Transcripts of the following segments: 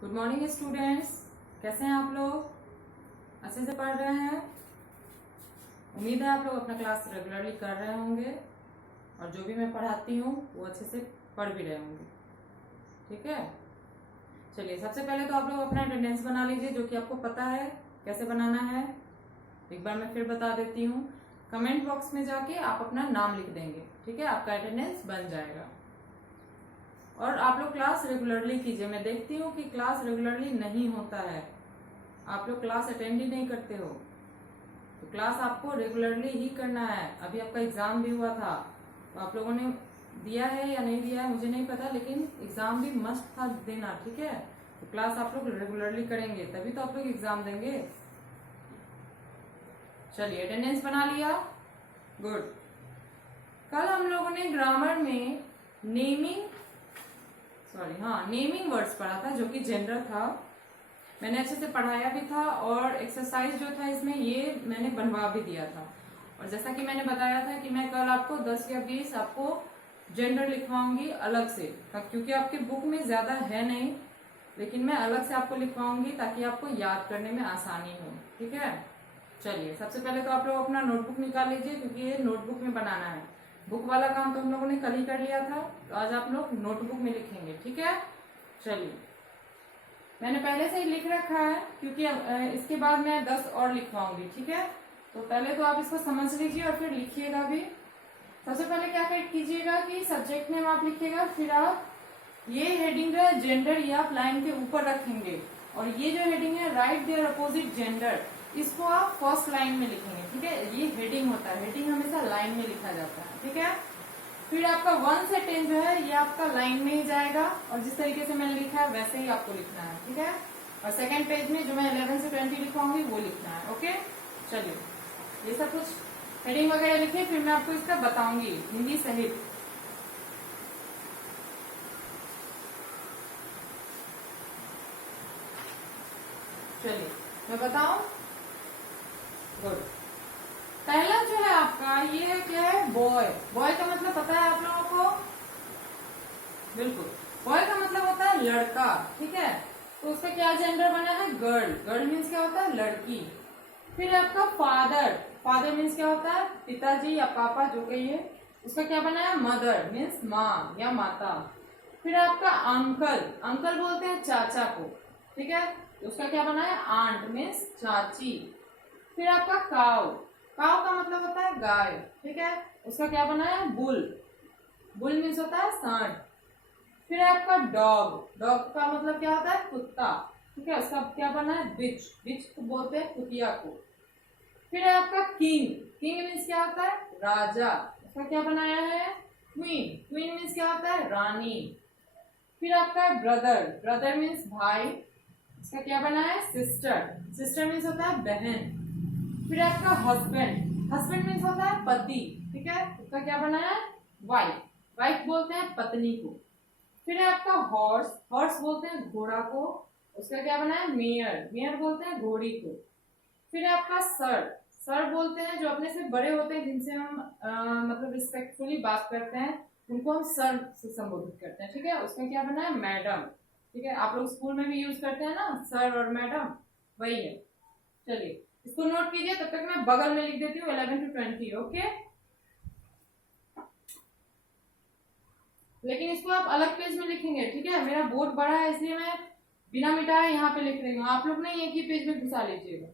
Good morning students. कैसे हैं आप लोग? अच्छे से पढ़ रहे हैं? उम्मीद है आप लोग अपना क्लास रेगुलरली कर रहे होंगे और जो भी मैं पढ़ाती हूँ वो अच्छे से पढ़ भी रहे होंगे। ठीक है, चलिए सबसे पहले तो आप लोग अपना अटेंडेंस बना लीजिए, जो कि आपको पता है कैसे बनाना है। एक बार मैं फिर बता देती हूँ। कमेंट बॉक्स में जाके आप अपना नाम लिख देंगे, ठीक है, आपका अटेंडेंस बन जाएगा। और आप लोग क्लास रेगुलरली कीजिए। मैं देखती हूँ कि क्लास रेगुलरली नहीं होता है, आप लोग क्लास अटेंड ही नहीं करते हो। तो क्लास आपको रेगुलरली ही करना है। अभी आपका एग्जाम भी हुआ था, तो आप लोगों ने दिया है या नहीं दिया है मुझे नहीं पता, लेकिन एग्जाम भी मस्ट था देना। ठीक है, तो क्लास आप लोग रेगुलरली करेंगे तभी तो आप लोग एग्जाम देंगे। चलिए अटेंडेंस बना लिया, गुड। कल हम लोगों ने ग्रामर में नेमिंग वर्ड्स पढ़ा था, जो कि जनरल था। मैंने अच्छे से पढ़ाया भी था और एक्सरसाइज जो था इसमें ये मैंने बनवा भी दिया था। और जैसा कि मैंने बताया था कि मैं कल आपको 10 या 20 आपको जेंडर लिखवाऊंगी अलग से, क्योंकि आपके बुक में ज्यादा है नहीं, लेकिन मैं अलग से आपको लिखवाऊंगी ताकि आपको याद करने में आसानी हो। ठीक है, चलिए सबसे पहले तो आप लोग अपना नोटबुक निकाल लीजिए, क्योंकि ये नोटबुक में बनाना है। बुक वाला काम तो हम लोगों ने कल ही कर लिया था, तो आज आप लोग नोटबुक में लिखेंगे। ठीक है, चलिए मैंने पहले से ही लिख रखा है, क्योंकि इसके बाद मैं 10 और लिखवाऊंगी। ठीक है, तो पहले तो आप इसको समझ लीजिए और फिर लिखिएगा भी। सबसे पहले क्या कीजिएगा कि सब्जेक्ट नेम आप लिखिएगा, फिर आप ये हेडिंग जो है जेंडर ये आप लाइन के ऊपर रखेंगे, और ये जो हेडिंग है राइट देयर अपोजिट जेंडर, इसको आप फर्स्ट लाइन में लिखेंगे। ठीक है, ये हेडिंग होता है, हेडिंग हमेशा लाइन में लिखा जाता है। ठीक है, फिर आपका 1 से 10 जो है ये आपका लाइन में ही जाएगा, और जिस तरीके से मैंने लिखा है वैसे ही आपको लिखना है। ठीक है, और सेकंड पेज में जो मैं 11 से 20 लिखवाऊंगी वो लिखना है। ओके, चलिए ये सब कुछ हेडिंग वगैरह लिखिए, फिर मैं आपको इसका बताऊंगी हिंदी सहित। चलिए मैं बताऊं, गुड। पहला जो है आपका ये क्या है, बॉय। बॉय का मतलब पता है आप लोगों को? बिल्कुल, बॉय का मतलब होता है लड़का। ठीक है, तो उसका क्या जेंडर बना है, गर्ल। गर्ल मीन्स क्या होता है, लड़की। फिर आपका फादर, फादर मीन्स क्या होता है, पिताजी या पापा जो कहिए। उसका क्या बना है, मदर मीन्स माँ या माता। फिर आपका अंकल, अंकल बोलते हैं चाचा को। ठीक है, उसका क्या बना है, आंट मीन्स चाची। फिर आपका काव, काव का मतलब होता है गाय। ठीक है, उसका क्या बना है, बुल। बुल मीन्स होता है सांड। फिर आपका डॉग, डॉग का मतलब क्या होता है, कुत्ता। ठीक है, उसका क्या बना है, बिच। बिच को बोलते हैं कुतिया को। फिर आपका किंग, किंग मीन्स क्या होता है, राजा। उसका क्या बनाया है, क्वीन। क्वीन मीन्स क्या होता है, रानी। फिर आपका ब्रदर, ब्रदर मीन्स भाई। इसका क्या बना है, सिस्टर। सिस्टर मीन्स होता है बहन। फिर आपका हस्बैंड, हस्बैंड मीन्स होता है पति। ठीक है, उसका क्या बना है, वाइफ। वाइफ बोलते हैं पत्नी को। फिर आपका हॉर्स, हॉर्स बोलते हैं घोड़ा को। उसका क्या बना है, मेयर। मेयर बोलते हैं घोड़ी को। फिर आपका सर, सर बोलते हैं जो अपने से बड़े होते हैं, जिनसे हम मतलब रिस्पेक्टफुली बात करते हैं, उनको हम सर से संबोधित करते हैं। ठीक है, उसका क्या बना है, मैडम। ठीक है, आप लोग स्कूल में भी यूज करते हैं ना, सर और मैडम, वही है। चलिए इसको नोट कीजिए, तब तक मैं बगल में लिख देती हूँ 11 to 20। ओके, लेकिन इसको आप अलग पेज में लिखेंगे। ठीक है, मेरा बोर्ड बड़ा है इसलिए मैं बिना मिटाए यहाँ पे लिख रही हूँ, आप लोग नहीं एक ही पेज में घुसा लीजिएगा।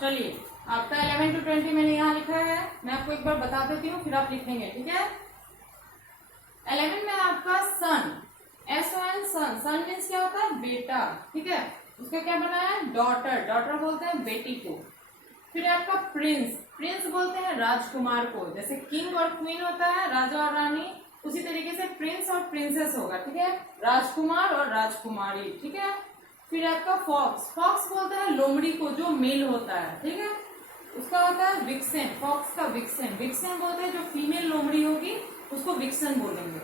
चलिए, आपका 11 to 20 मैंने यहाँ लिखा है, मैं आपको एक बार बता देती हूँ, फिर आप लिखेंगे, ठीक है। 11 में आपका सन, SON, सन, सन मीन्स क्या होता है, बेटा, ठीक है। उसका क्या बना है, डॉटर, डॉटर बोलते हैं बेटी को। फिर आपका प्रिंस, प्रिंस बोलते हैं राजकुमार को, जैसे किंग और क्वीन होता है, राजा और रानी, उसी तरीके से प्रिंस और प्रिंसेस होगा, ठीक है, राजकुमार और राजकुमारी, ठीक है। फिर आपका फॉक्स, फॉक्स बोलते हैं लोमड़ी को, जो मेल होता है, ठीक है। उसका होता है विक्सेन, फॉक्स का विक्सेन, विक्सेन बोलते हैं जो फीमेल लोमड़ी होगी उसको विक्सेन बोलेंगे।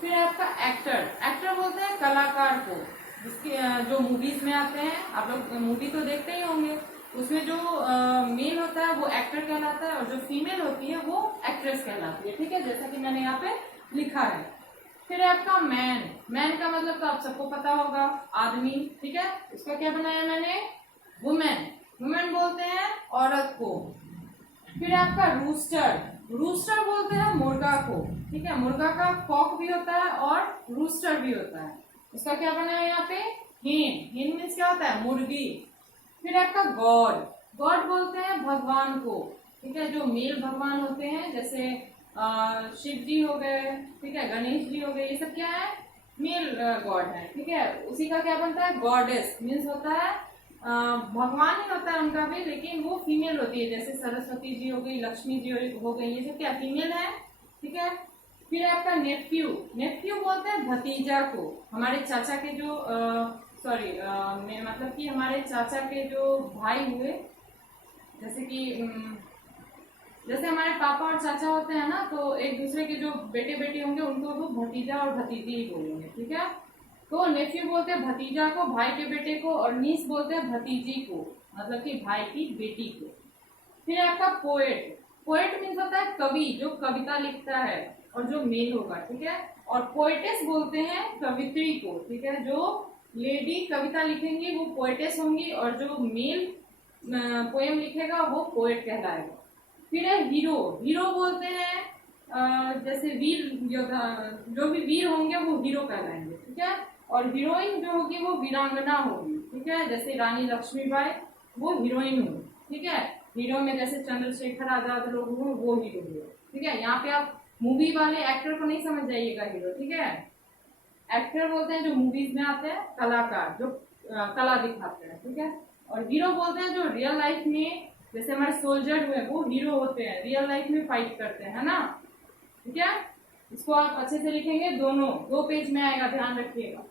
फिर आपका एक्टर, एक्टर बोलते हैं कलाकार को, जिसके जो मूवीज में आते हैं, आप लोग मूवी तो देखते ही होंगे, उसमें जो मेल होता है वो एक्टर कहलाता है और जो फीमेल होती है वो एक्ट्रेस कहलाती है, ठीक है, जैसा कि मैंने यहाँ पे लिखा है। फिर आपका मैन, मैन का मतलब तो आप सबको पता होगा, आदमी, ठीक है। उसका क्या बनाया मैंने, वुमेन, वुमेन बोलते हैं औरत को। फिर आपका रूस्टर, रूस्टर बोलते हैं मुर्गा को, ठीक है, मुर्गा का कॉक भी होता है और रूस्टर भी होता है। उसका क्या बना है यहाँ पे, हेन, हेन मीन्स क्या होता है, मुर्गी। फिर आपका गॉड, गॉड बोलते हैं भगवान को, ठीक है, जो मेल भगवान होते हैं, जैसे शिव जी हो गए, ठीक है, गणेश जी हो गए, ये सब क्या है, मेल गॉड है, ठीक है। उसी का क्या बनता है, गॉडेस मीन्स होता है भगवान ही होता है उनका भी, लेकिन वो फीमेल होती है, जैसे सरस्वती जी हो गई, लक्ष्मी जी हो गई, ये सब क्या फीमेल है, ठीक है। फिर आपका नेफ्यू, नेफ्यू बोलते हैं भतीजा को, हमारे चाचा के जो सॉरी मतलब कि हमारे चाचा के जो भाई हुए, जैसे कि जैसे हमारे पापा और चाचा होते हैं ना, तो एक दूसरे के जो बेटे बेटी होंगे उनको वो भतीजा और भतीजी ही बोलेंगे, ठीक है। तो नेफ्यू बोलते हैं भतीजा को, भाई के बेटे को, और नीस बोलते हैं भतीजी को, मतलब कि भाई की बेटी को। फिर आपका पोएट, पोएट मीन्स होता है कवि, जो कविता लिखता है और जो मेल होगा, ठीक है। और पोएटेस बोलते हैं कवित्री को, ठीक है, जो लेडी कविता लिखेंगी वो पोएटेस होंगी और जो मेल पोएम लिखेगा वो पोएट कहलाएगा। फिर है हीरो, हीरो बोलते हैं जैसे वीर योद्धा, जो भी वीर होंगे वो हीरो कहलाएंगे, ठीक है। और हीरोइन जो होगी वो वीरांगना होगी, ठीक है, जैसे रानी लक्ष्मीबाई वो हीरोइन हुई, ठीक है। हीरो में जैसे चंद्रशेखर आजाद लोग हुए वो हीरो हुए, ठीक है। यहाँ पे आप मूवी वाले एक्टर को नहीं समझ जाइएगा हीरो, ठीक है। एक्टर बोलते हैं जो मूवीज में आते हैं, कलाकार जो कला दिखाते हैं, ठीक है। और हीरो बोलते हैं जो रियल लाइफ में, जैसे हमारे सोल्जर हुए वो हीरो होते हैं, रियल लाइफ में फाइट करते हैं, है ना, ठीक है। इसको आप अच्छे से लिखेंगे, दोनों 2 पेज में आएगा, ध्यान रखिएगा।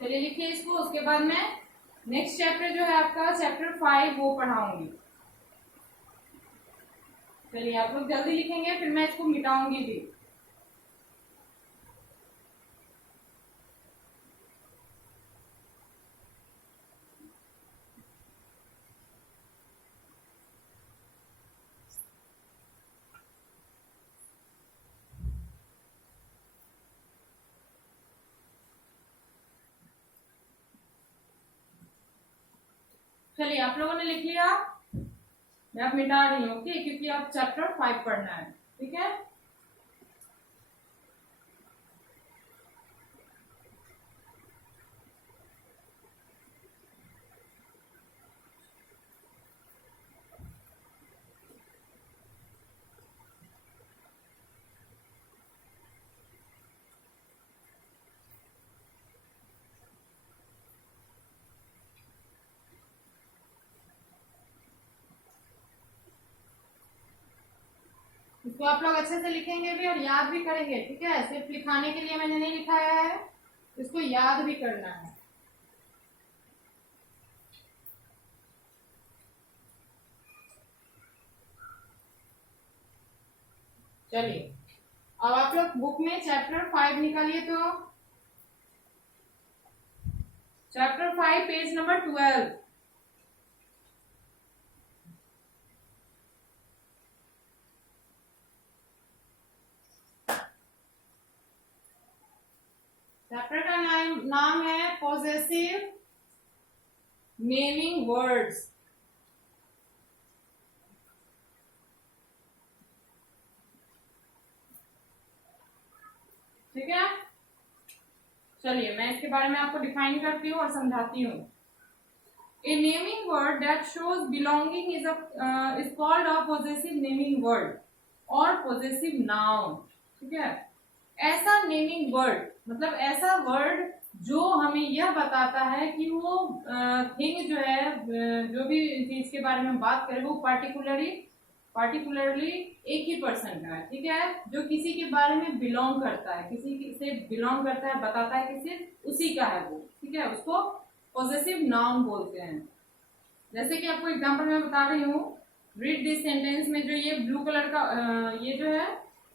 चलिए लिखिए इसको, उसके बाद मैं नेक्स्ट चैप्टर जो है आपका चैप्टर 5 वो पढ़ाऊंगी। चलिए आप लोग जल्दी लिखेंगे, फिर मैं इसको मिटाऊंगी भी। चलिए आप लोगों ने लिख लिया, मैं अब मिटा रही हूँ, ओके, क्योंकि आप चैप्टर 5 पढ़ना है, ठीक है। इसको आप लोग अच्छे से लिखेंगे भी और याद भी करेंगे, ठीक है। सिर्फ लिखाने के लिए मैंने नहीं लिखाया है, इसको याद भी करना है। चलिए अब आप लोग बुक में चैप्टर 5 निकालिए, तो चैप्टर 5 पेज नंबर 12। चैप्टर का नाम है पॉजेसिव नेमिंग वर्ड्स। ठीक है, चलिए मैं इसके बारे में आपको डिफाइन करती हूँ और समझाती हूँ। A naming word that shows belonging is called a possessive naming word or possessive noun. ठीक है, ऐसा नेमिंग वर्ड मतलब ऐसा वर्ड जो हमें यह बताता है कि वो थिंग जो है, जो भी चीज के बारे में बात करें वो पार्टिकुलरली एक ही पर्सन का है। ठीक है, जो किसी के बारे में बिलोंग करता है, किसी से बिलोंग करता है, बताता है कि सिर्फ उसी का है वो। ठीक है, उसको पॉजेसिव नाउन बोलते हैं। जैसे कि आपको एग्जांपल में बता रही हूँ, रीड दिस सेंटेंस में जो ये ब्लू कलर का ये जो है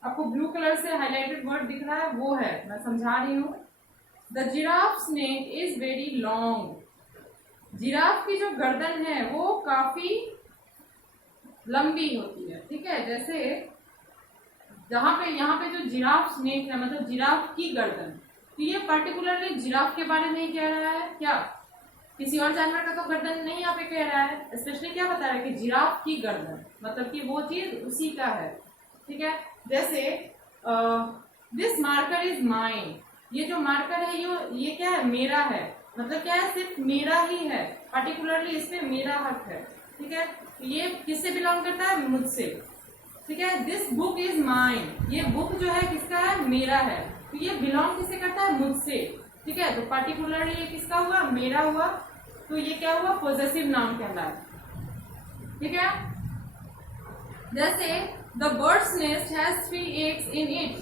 आपको ब्लू कलर से हाईलाइटेड वर्ड दिख रहा है वो है, मैं समझा रही हूँ। The giraffe snake is very long. Giraffe की जो गर्दन है वो काफी लंबी होती है। ठीक है, जैसे यहाँ पे जो जिराफ स्नेक है मतलब जिराफ की गर्दन, तो ये पर्टिकुलरली जिराफ के बारे में ही कह रहा है क्या, किसी और जानवर का तो गर्दन नहीं यहाँ पे कह रहा है। स्पेशली क्या बता रहा है कि जिराफ की गर्दन, मतलब कि वो चीज उसी का है। ठीक है, जैसे दिस मार्कर इज माइन। ये जो मार्कर है ये क्या है, मेरा है। मतलब क्या है, सिर्फ मेरा ही है, पर्टिकुलरली इसमें मेरा हक है। ठीक है, ये किससे बिलोंग करता है, मुझसे। ठीक है, दिस बुक इज माइन। ये बुक जो है किसका है, मेरा है। तो ये बिलोंग किससे करता है, मुझसे। ठीक है, तो पर्टिकुलरली ये किसका हुआ, मेरा हुआ, तो ये क्या हुआ, पॉजेसिव नाउन कहलाता है। ठीक है, जैसे the birds nest has 3 eggs in it।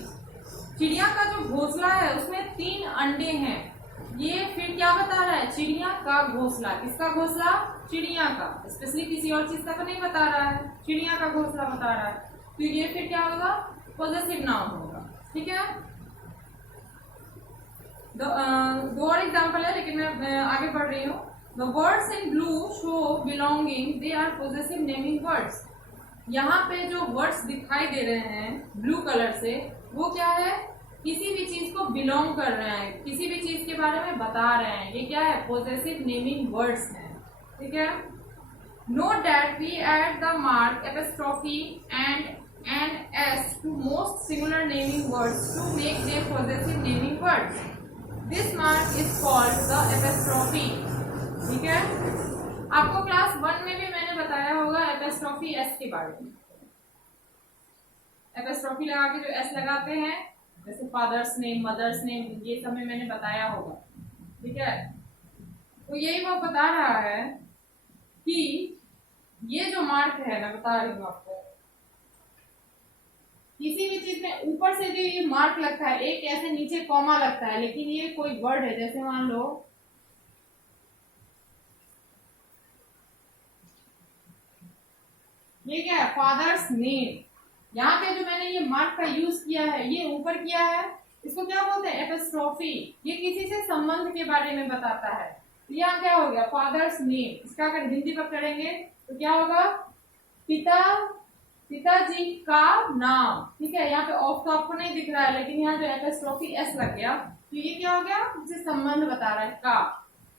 चिड़िया का जो घोंसला है उसमें 3 अंडे हैं। ये फिर क्या बता रहा है, चिड़िया का घोंसला। किसका घोंसला, चिड़िया का, स्पेशली किसी और चीज का तो नहीं बता रहा है, चिड़िया का घोंसला बता रहा है। तो ये फिर क्या होगा, पॉजेसिव नाउन होगा। ठीक है, दो और एग्जाम्पल है लेकिन मैं आगे बढ़ रही हूँ। The words in blue show belonging, they are possessive naming words. यहाँ पे जो वर्ड्स दिखाई दे रहे हैं ब्लू कलर से, वो क्या है, किसी भी चीज को बिलोंग कर रहे हैं, किसी भी चीज के बारे में बता रहे हैं। ये क्या है, पॉजेसिव नेमिंग वर्ड्स हैं। ठीक है, note that we add the mark apostrophe and an S to most similar naming words to make them possessive naming words. This mark is called the apostrophe. ठीक है, आपको क्लास 1 में भी मैंने बताया होगा एपस्ट्रॉफी एस के बारे में। एपस्ट्रॉफी लगा के जो एस लगाते हैं, जैसे फादर्स नेम, मदर्स नेम, ये सब में मैंने बताया होगा। ठीक है, तो यही वो बता रहा है कि ये जो मार्क है, मैं बता रही हूँ आपको, किसी भी चीज में ऊपर से जो ये मार्क लगता है, एक ऐसे नीचे कॉमा लगता है, लेकिन ये कोई वर्ड है, जैसे मान लो ये क्या है, फादर्स नेम। यहाँ पे जो मैंने ये मार्क का यूज किया है, ये ऊपर किया है, इसको क्या बोलते हैं, एपस्ट्रॉफी। ये किसी से संबंध के बारे में बताता है। तो यहाँ क्या हो गया, फादर्स नेम। इसका अगर हिंदी पर करेंगे तो क्या होगा, पिताजी का नाम। ठीक है, यहाँ पे ऑफ तो आपको नहीं दिख रहा है, लेकिन यहाँ जो एपस्ट्रॉफी एस लग गया, तो ये क्या हो गया, इससे संबंध बता रहा है, का,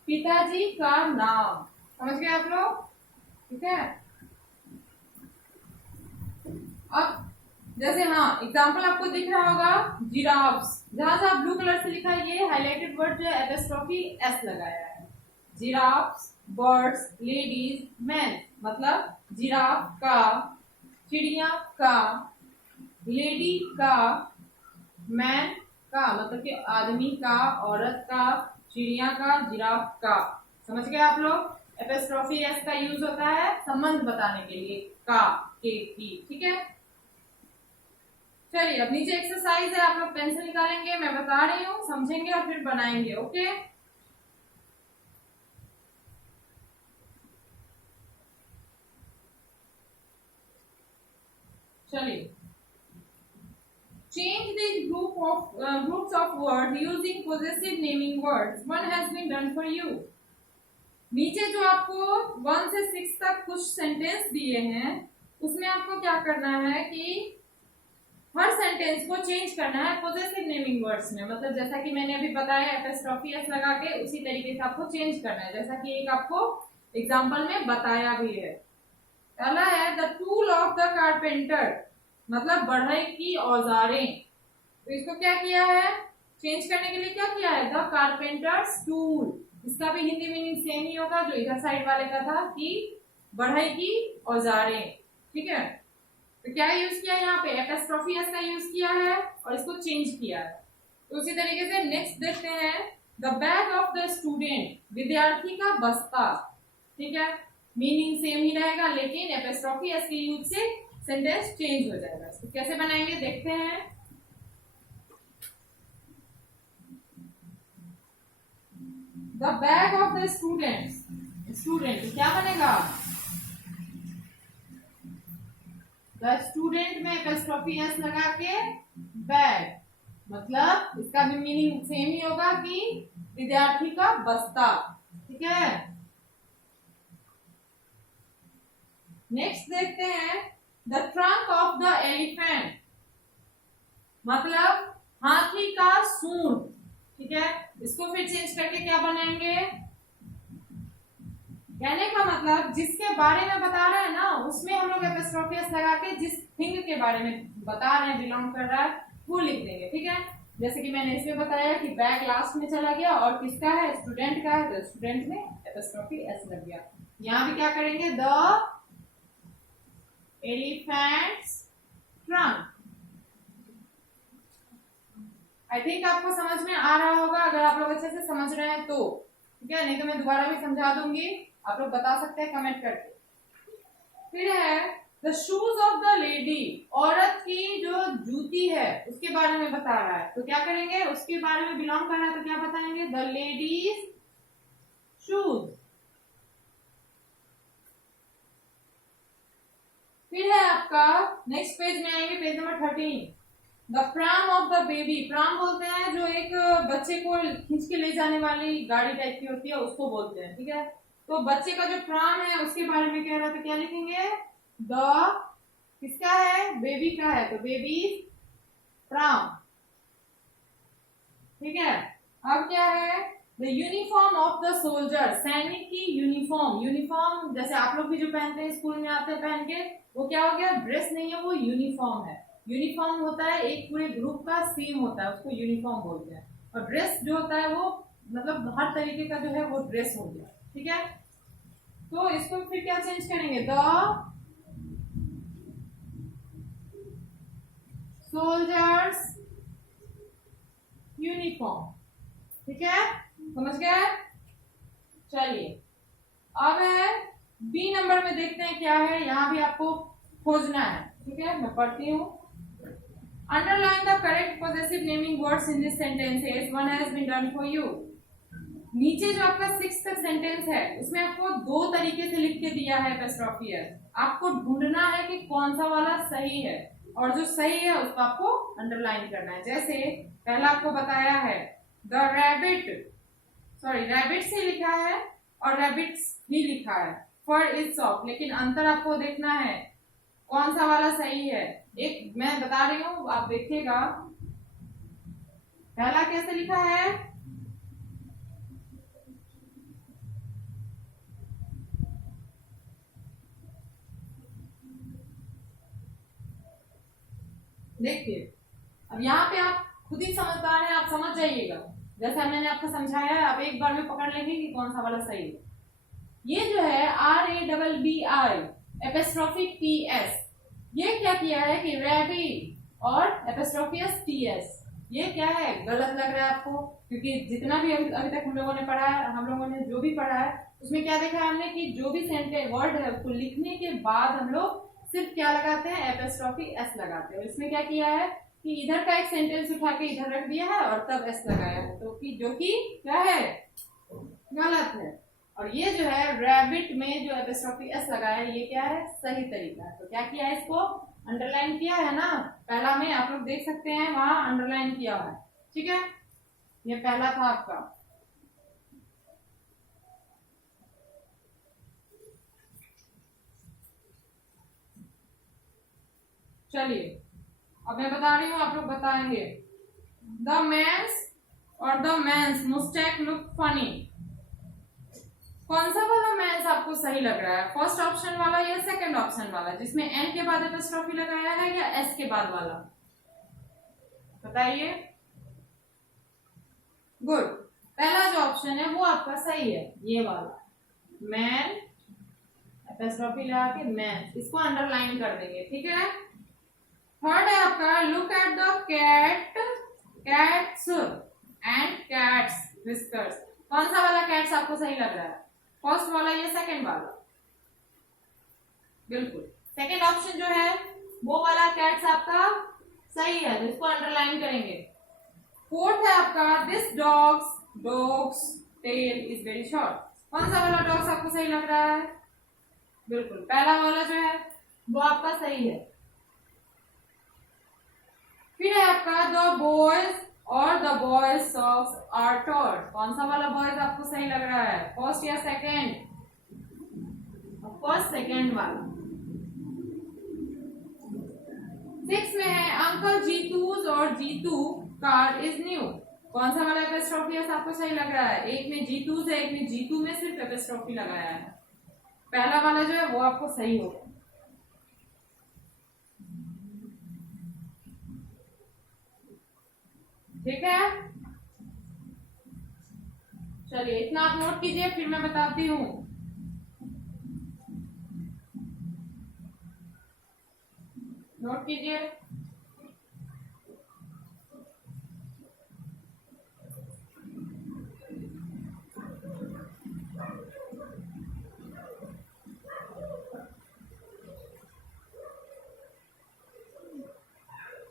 पिताजी का नाम। समझ गए आप लोग। ठीक है, अब जैसे हाँ एग्जाम्पल आपको दिख रहा होगा, जिराफ्स। जहां से आप ब्लू कलर से लिखा है, ये हाईलाइटेड वर्ड जो है एपस्ट्रॉफी एस लगाया है। Giraffes, birds, ladies, man. मतलब जिराफ का, चिड़िया का, लेडी का, मैन का, मतलब कि आदमी का, औरत का, चिड़िया का, जिराफ का। समझ गए आप लोग। एपस्ट्रॉफी एस का यूज होता है संबंध बताने के लिए, का, के, की। ठीक है, चलिए अब नीचे एक्सरसाइज है, आप लोग पेंसिल निकालेंगे, मैं बता रही हूँ, समझेंगे और फिर बनाएंगे। ओके, चलिए। Change these groups of words using possessive naming words. One has been done for you. नीचे जो आपको 1 से 6 तक कुछ सेंटेंस दिए हैं, उसमें आपको क्या करना है कि हर सेंटेंस को चेंज करना है पॉजेसिव नेमिंग वर्ड्स में। मतलब जैसा कि मैंने अभी बताया एपस्ट्रॉफी एस लगा के, उसी तरीके से आपको चेंज करना है, जैसा कि एक आपको एग्जांपल में बताया भी है। पहला है the tool of the carpenter, मतलब बढ़ई की औजारें। तो इसको क्या किया है, चेंज करने के लिए क्या किया है, द कारपेंटर्स टूल। इसका भी हिंदी मीनिंग सेम ही होगा जो इधर साइड वाले का था कि बढ़ई की औजारें। ठीक है, तो क्या यूज किया यहाँ पे एपस्ट्रॉफी एस का यूज किया है और इसको चेंज किया है। तो उसी तरीके से नेक्स्ट देखते हैं the bag of the student, विद्यार्थी का बस्ता। ठीक है, मीनिंग सेम ही रहेगा लेकिन एपस्ट्रॉफी एस के यूज से सेंटेंस चेंज हो जाएगा। इसको कैसे बनाएंगे देखते हैं। The bag of the student, student क्या बनेगा, द स्टूडेंट में एपस्ट्रॉफी एस लगा के बैग, मतलब इसका भी मीनिंग सेम ही होगा कि विद्यार्थी का बस्ता। ठीक है, नेक्स्ट देखते हैं the trunk of the elephant, मतलब हाथी का सूंड। ठीक है, इसको फिर चेंज करके क्या बनाएंगे, कहने का मतलब जिसके बारे में बता रहे हैं ना उसमें हम लोग एपस्ट्रॉफी एस लगा के जिस थिंग के बारे में बता रहे हैं, बिलोंग कर रहा है, वो लिख देंगे। ठीक है, जैसे कि मैंने इसमें बताया कि बैग लास्ट में चला गया और किसका है, स्टूडेंट का है, तो स्टूडेंट में एपस्ट्रॉफी एस लग गया। यहाँ भी क्या करेंगे, the elephants trunk. I think आपको समझ में आ रहा होगा अगर आप लोग अच्छे से समझ रहे हैं तो। ठीक है, नहीं तो मैं दोबारा भी समझा दूंगी, आप लोग बता सकते हैं कमेंट करके। फिर है the shoes of the lady, औरत की जो जूती है उसके बारे में बता रहा है, तो क्या करेंगे, उसके बारे में बिलोंग कर रहा है तो क्या बताएंगे, द लेडीज शूज। फिर है आपका नेक्स्ट पेज में आएंगे, page number 13, the pram of the baby. Pram बोलते हैं जो एक बच्चे को खींच के ले जाने वाली गाड़ी टाइप की होती है, उसको बोलते हैं। ठीक है, तो बच्चे का जो प्राम है उसके बारे में कह रहा है तो क्या लिखेंगे, द किसका है, बेबी का है, तो बेबी प्राम। ठीक है, अब क्या है, the uniform of the soldier, सैनिक की यूनिफॉर्म। यूनिफॉर्म जैसे आप लोग भी जो पहनते हैं स्कूल में आते हैं पहन के, वो क्या हो गया, ड्रेस नहीं है, वो यूनिफॉर्म है। यूनिफॉर्म होता है एक पूरे ग्रुप का सेम होता है, उसको यूनिफॉर्म बोलते हैं। और ड्रेस जो होता है वो मतलब हर तरीके का जो है वो ड्रेस हो गया। ठीक है, तो इसको फिर क्या चेंज करेंगे, द सोल्जर्स यूनिफॉर्म। ठीक है, समझ गए। चलिए अब है बी नंबर में देखते हैं क्या है, यहां भी आपको खोजना है। ठीक है, मैं पढ़ती हूँ। Underline the correct possessive naming words in this sentences, one has been done for you. नीचे जो आपका 6th सेंटेंस है उसमें आपको 2 तरीके से लिख के दिया है एपस्ट्रॉफी एस। आपको ढूंढना है कि कौन सा वाला सही है और जो सही है उसको आपको अंडरलाइन करना है। जैसे पहला आपको बताया है द रैबिट, सॉरी रैबिट से लिखा है और रैबिट्स ही लिखा है, फर इज सॉफ्ट, लेकिन अंतर आपको देखना है कौन सा वाला सही है। एक मैं बता रही हूँ, आप देखिएगा पहला कैसे लिखा है, देखिए अब यहाँ पे आप खुद ही समझदार हैं, आप समझ जाइएगा। जैसा मैंने आपको समझाया है आप एक बार में पकड़ लेंगे कि कौन सा वाला सही है। ये जो है RABBI एपस्ट्रॉफी PS, ये क्या किया है कि रैबी और एपस्ट्रॉफी TS, ये क्या है गलत लग रहा है आपको, क्योंकि जितना भी अभी तक हम लोगों ने पढ़ा है, हम लोगों ने जो भी पढ़ा है उसमें क्या देखा है हमने कि जो भी सेंटेंस वर्ड है उसको लिखने के बाद हम लोग सिर्फ क्या लगाते हैं, एपस्ट्रॉफी S लगाते हैं। इसमें क्या किया है कि इधर का एक सेंटेंस उठा के इधर रख दिया है और तब S लगाया है, तो कि जो कि क्या है गलत है। और ये जो है रैबिट में जो एपस्ट्रॉफी S लगाया है ये क्या है सही तरीका है। तो क्या किया है, इसको अंडरलाइन किया है ना, पहला में आप लोग देख सकते हैं वहां अंडरलाइन किया हुआ है। ठीक है, ये पहला था आपका। चलिए अब मैं बता रही हूँ, आप लोग बताएंगे। द मैंस और the man's moustache look funny, कौन सा वाला मैंस आपको सही लग रहा है, फर्स्ट ऑप्शन वाला या सेकंड ऑप्शन वाला जिसमें एन के बाद एपस्ट्रॉफी लगाया है, या एस के बाद वाला, बताइए। गुड, पहला जो ऑप्शन है वो आपका सही है, ये वाला मैन, एपोस्ट्रोफी लगा के मैन, इसको अंडरलाइन कर देंगे, ठीक है। थर्ड है आपका look at the cat, cat's and cat's whiskers. कौन सा वाला कैट्स आपको सही लग रहा है, फर्स्ट वाला या सेकंड वाला? बिल्कुल सेकंड ऑप्शन जो है वो वाला कैट्स आपका सही है, तो इसको अंडरलाइन करेंगे। फोर्थ है आपका this dog's tail is very short. कौन सा वाला डॉग्स आपको सही लग रहा है? बिल्कुल पहला वाला जो है वो आपका सही है। फिर है आपका द बॉयज और the boys' socks are torn. कौन सा वाला बॉयज आपको सही लग रहा है, फर्स्ट या सेकंड? फर्स्ट सेकंड वाला। सिक्स में है अंकल जीतूज और जीतू कार इज न्यू। कौन सा वाला एपोस्ट्रोफी आपको सही लग रहा है? एक में जीतूज है, एक में जीतू में सिर्फ एपोस्ट्रोफी लगाया है। पहला वाला जो है वो आपको सही होगा। ठीक है, चलिए इतना आप नोट कीजिए, फिर मैं बताती हूँ। नोट कीजिए।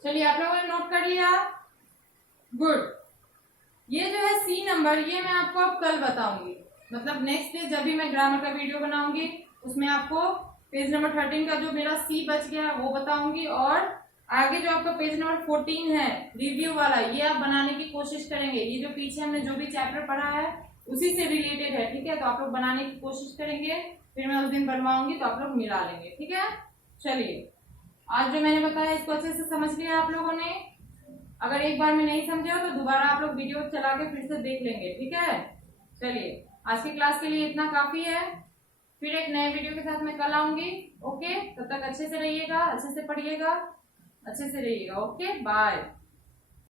चलिए आप लोगों ने नोट कर लिया, गुड। ये जो है सी नंबर, ये मैं आपको अब कल बताऊंगी, मतलब नेक्स्ट डे जब भी मैं ग्रामर का वीडियो बनाऊंगी उसमें आपको पेज नंबर 13 का जो मेरा सी बच गया है वो बताऊंगी, और आगे जो आपका पेज नंबर 14 है रिव्यू वाला, ये आप बनाने की कोशिश करेंगे। ये जो पीछे हमने जो भी चैप्टर पढ़ा है उसी से रिलेटेड है, ठीक है, तो आप लोग बनाने की कोशिश करेंगे, फिर मैं उस दिन बनवाऊंगी तो आप लोग मिला लेंगे, ठीक है। चलिए आज जो मैंने बताया इसको अच्छे से समझ लिया आप लोगों ने? अगर एक बार में नहीं समझे हो तो दोबारा आप लोग वीडियो चला के फिर से देख लेंगे, ठीक है। चलिए आज की क्लास के लिए इतना काफी है, फिर एक नए वीडियो के साथ मैं कल आऊंगी। ओके, तब तक अच्छे से रहिएगा, अच्छे से पढ़िएगा, अच्छे से रहिएगा। Okay, bye.